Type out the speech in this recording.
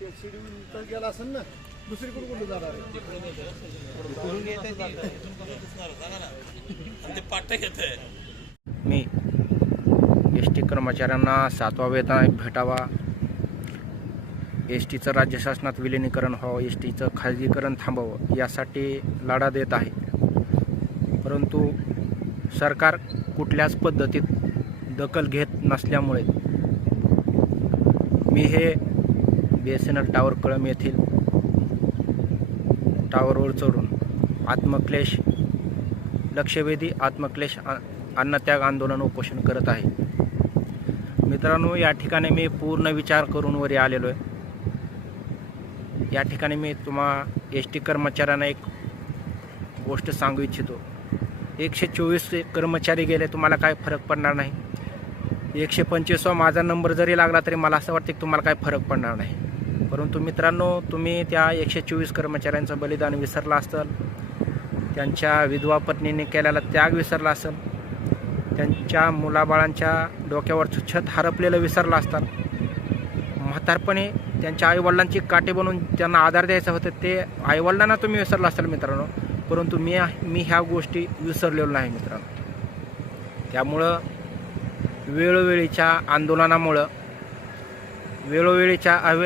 मी S T कर्मचाऱ्यांना सातवा वेतन भेटावा एस टीचं राज्य शासनात विलिनीकरण व्हावं एस टीचं खाजगीकरण थांबावं यासाठी लढा देत आहे परंतु सरकार कुठल्याच पद्धतीत दखल घेत नसल्यामुळे मी हे B S N L tower Kalamb येथील टावरवर चढून आत्मक्लेश लक्षवेधी आत्मक्लेश अन्नत्याग आंदोलन उपोषण करत आहे मित्रांनो या ठिकाणी मी पूर्ण विचार करून वरी आलेलो आहे या ठिकाणी मी तुम्हा एस टी कर्मचाऱ्यांना एक गोष्ट सांगू इच्छितो एकशे चोवीस कर्मचारी गेले तुम्हाला काय फरक पडणार नाही एकशे पंचवीसवा माझा नंबर जरी लागला तरी मला असं वाटतं की तुम्हाला काय फरक पडणार नाही परंतु मित्रांनो तुम्ही त्या एकशे चोवीस कर्मचाऱ्यांचं बलिदान विसरलं असेल त्यांच्या विधवा पत्नीने केलेला त्याग विसरला असेल त्यांच्या मुलाबाळांच्या डोक्यावरचं छत हरपलेलं विसरलं असतात म्हातारपणे त्यांच्या आईवडिलांची काटे बनून त्यांना आधार द्यायचा होतं ते आईवडिलांना तुम्ही विसरलं असाल मित्रांनो परंतु मी मी ह्या गोष्टी विसरलेलो नाही मित्रांनो त्यामुळं वेळोवेळीच्या आंदोलनामुळं वेळोवेळीच्या अवे